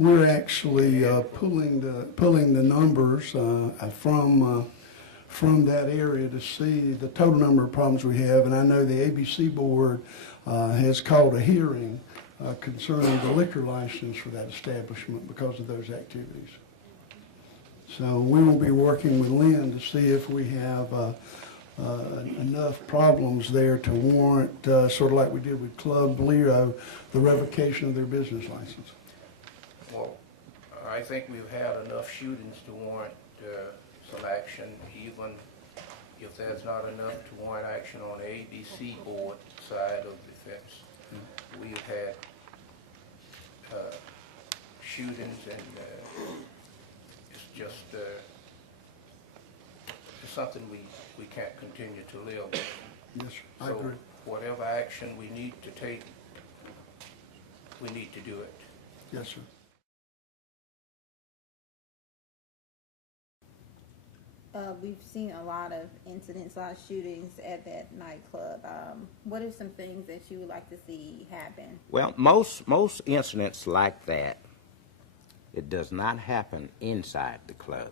We're actually pulling the numbers from that area to see the total number of problems we have, and I know the ABC board has called a hearing concerning the liquor license for that establishment because of those activities. So we will be working with Lynn to see if we have enough problems there to warrant, sort of like we did with Club Leo, the revocation of their business license. Well, I think we've had enough shootings to warrant some action, even if there's not enough to warrant action on the ABC board side of the fence. We've had shootings, and it's just it's something we can't continue to live with. Yes, sir. I agree. Whatever action we need to take, we need to do it. Yes, sir. We've seen a lot of incidents, a lot of shootings at that nightclub. What are some things that you would like to see happen? Well, most incidents like that, it does not happen inside the club.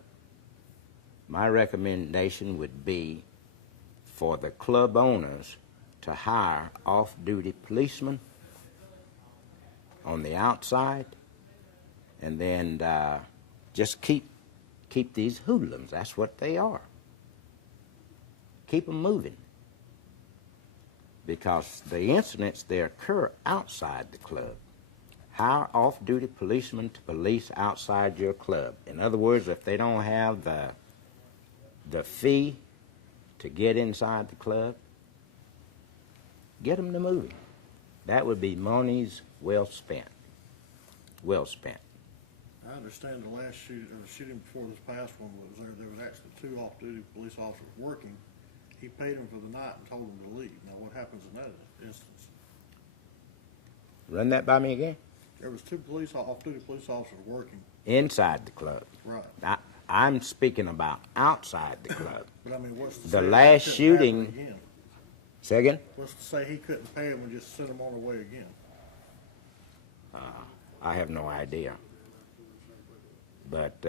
My recommendation would be for the club owners to hire off-duty policemen on the outside, and then just keep these hoodlums. That's what they are. Keep them moving. Because the incidents, they occur outside the club. Hire off-duty policemen to police outside your club. In other words, if they don't have the fee to get inside the club, get them to moving. That would be monies well spent. Well spent. I understand the last shooting before this past one was there was actually 2 off-duty police officers working. He paid them for the night and told them to leave. Now, what happens in that instance? Run that by me again. There was 2 off-duty police officers working. Inside the club. Right. I'm speaking about outside the club. But I mean, what's to The say last that couldn't shooting. happen again? Say again? What's to say he couldn't pay them and just send them on their way again? I have no idea. But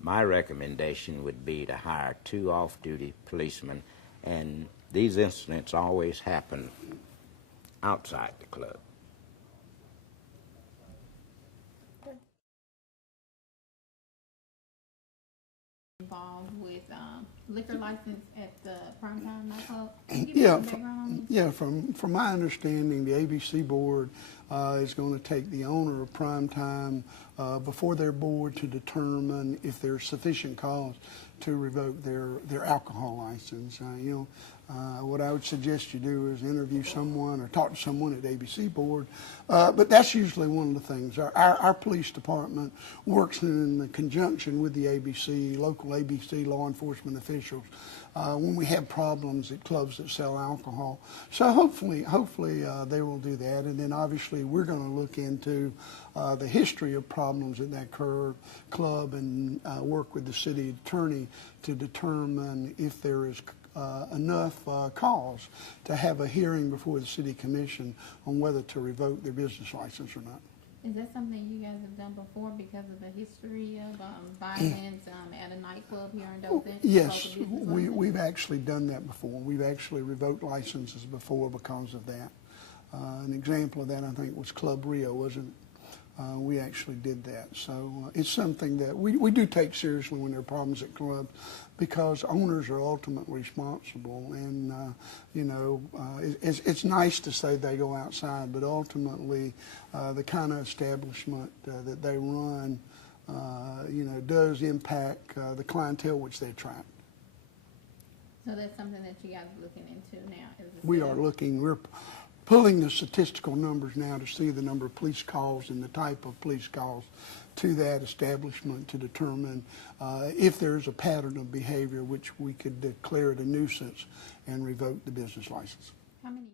my recommendation would be to hire 2 off-duty policemen, and these incidents always happen outside the club. Involved with liquor license at the Primetime nightclub? From my understanding, the ABC board is going to take the owner of Primetime before their board to determine if there's sufficient cause to revoke their alcohol license. What I would suggest you do is interview someone or talk to someone at the ABC board, but that's usually one of the things. Our police department works in conjunction with the ABC, local ABC law enforcement officials, when we have problems at clubs that sell alcohol. So hopefully they will do that, and then obviously we're going to look into the history of problems at that club and work with the city attorney to determine if there is enough cause to have a hearing before the city commission on whether to revoke their business license or not. Is that something you guys have done before because of the history of violence at a nightclub here in Dothan? Yes, we've actually done that before. We've actually revoked licenses before because of that. An example of that, I think, was Club Rio, wasn't it? We actually did that. So it's something that we do take seriously when there are problems at clubs, because owners are ultimately responsible. And, it's nice to say they go outside, but ultimately the kind of establishment that they run, does impact the clientele which they attract. So that's something that you guys are looking into now? We are looking. We're pulling the statistical numbers now to see the number of police calls and the type of police calls to that establishment to determine if there's a pattern of behavior which we could declare it a nuisance and revoke the business license. How many?